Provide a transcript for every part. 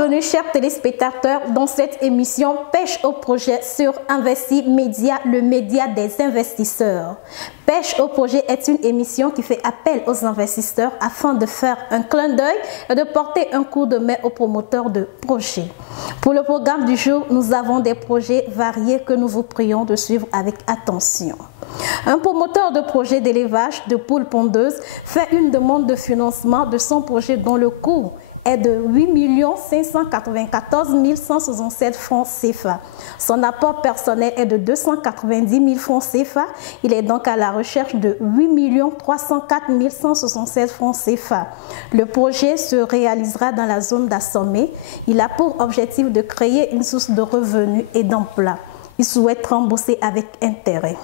Bienvenue chers téléspectateurs dans cette émission Pêche au projet sur Investi Média, le média des investisseurs. Pêche au projet est une émission qui fait appel aux investisseurs afin de faire un clin d'œil et de porter un coup de main aux promoteurs de projets. Pour le programme du jour, nous avons des projets variés que nous vous prions de suivre avec attention. Un promoteur de projet d'élevage de poules pondeuses fait une demande de financement de son projet dont le coût est de 8 594 167 francs CFA. Son apport personnel est de 290 000 francs CFA. Il est donc à la recherche de 8 304 167 francs CFA. Le projet se réalisera dans la zone d'Assomé. Il a pour objectif de créer une source de revenus et d'emploi. Il souhaite rembourser avec intérêt.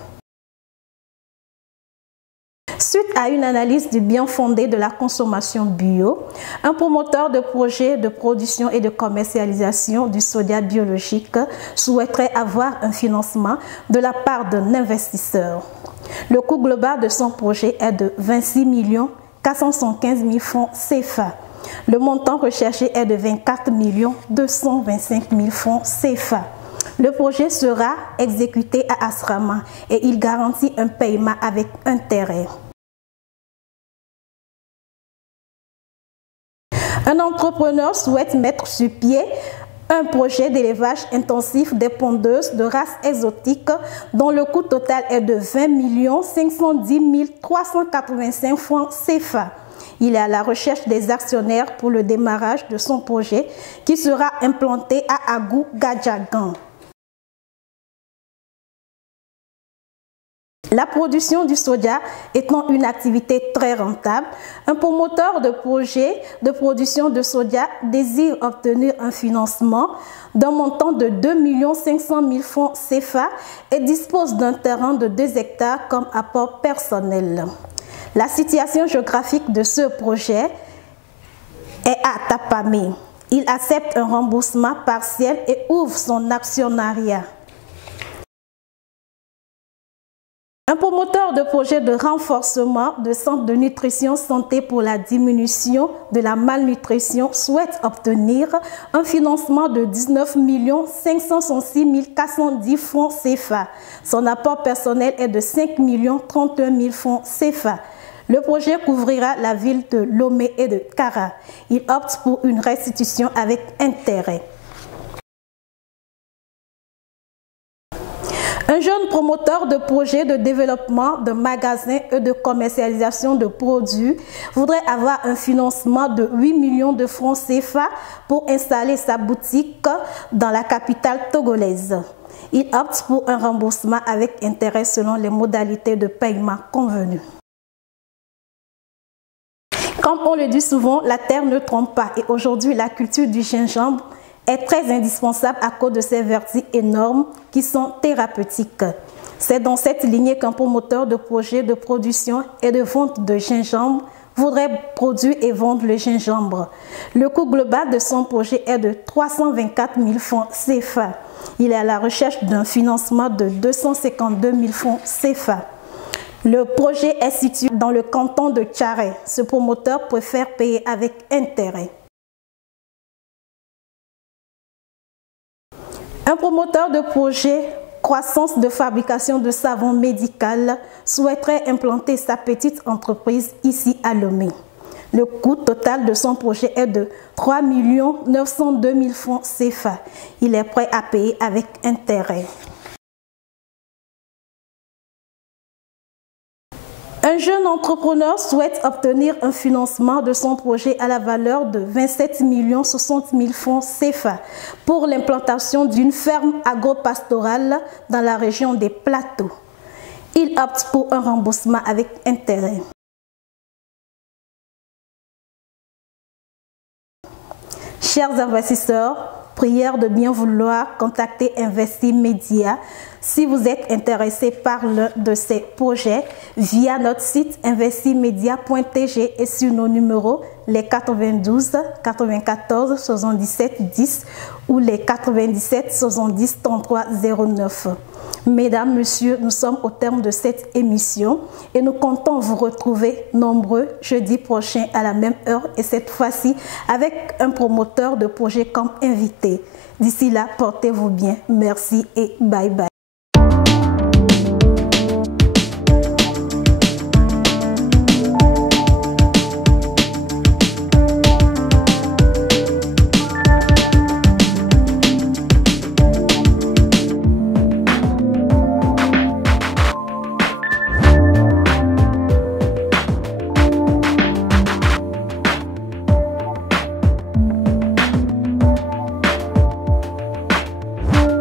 Suite à une analyse du bien fondé de la consommation bio, un promoteur de projet de production et de commercialisation du soja biologique souhaiterait avoir un financement de la part d'un investisseur. Le coût global de son projet est de 26 475 000 francs CFA. Le montant recherché est de 24 225 000 francs CFA. Le projet sera exécuté à Asrama et il garantit un paiement avec intérêt. Un entrepreneur souhaite mettre sur pied un projet d'élevage intensif des pondeuses de race exotique dont le coût total est de 20 510 385 francs CFA. Il est à la recherche des actionnaires pour le démarrage de son projet qui sera implanté à Agou Gadjagan. La production du soja étant une activité très rentable, un promoteur de projet de production de soja désire obtenir un financement d'un montant de 2 500 000 francs CFA et dispose d'un terrain de 2 hectares comme apport personnel. La situation géographique de ce projet est à Tapamé. Il accepte un remboursement partiel et ouvre son actionnariat. Un promoteur de projet de renforcement de centres de nutrition santé pour la diminution de la malnutrition souhaite obtenir un financement de 19 566 410 francs CFA. Son apport personnel est de 5 031 000 francs CFA. Le projet couvrira la ville de Lomé et de Kara. Il opte pour une restitution avec intérêt. Un jeune promoteur de projet de développement de magasins et de commercialisation de produits voudrait avoir un financement de 8 millions de francs CFA pour installer sa boutique dans la capitale togolaise. Il opte pour un remboursement avec intérêt selon les modalités de paiement convenues. Comme on le dit souvent, la terre ne trompe pas et aujourd'hui la culture du gingembre est très indispensable à cause de ses vertus énormes qui sont thérapeutiques. C'est dans cette lignée qu'un promoteur de projet de production et de vente de gingembre voudrait produire et vendre le gingembre. Le coût global de son projet est de 324 000 francs CFA. Il est à la recherche d'un financement de 252 000 francs CFA. Le projet est situé dans le canton de Tcharé. Ce promoteur préfère payer avec intérêt. Un promoteur de projet croissance de fabrication de savon médical souhaiterait implanter sa petite entreprise ici à Lomé. Le coût total de son projet est de 3 902 000 francs CFA. Il est prêt à payer avec intérêt. Un jeune entrepreneur souhaite obtenir un financement de son projet à la valeur de 27 060 000 francs CFA pour l'implantation d'une ferme agro-pastorale dans la région des Plateaux. Il opte pour un remboursement avec intérêt. Chers investisseurs, prière de bien vouloir contacter Investi Média si vous êtes intéressé par l'un de ces projets via notre site investimedia.tg et sur nos numéros les 92 94 77 10 ou les 97 70 33 09. Mesdames, Messieurs, nous sommes au terme de cette émission et nous comptons vous retrouver nombreux jeudi prochain à la même heure et cette fois-ci avec un promoteur de projet comme invité. D'ici là, portez-vous bien. Merci et bye bye.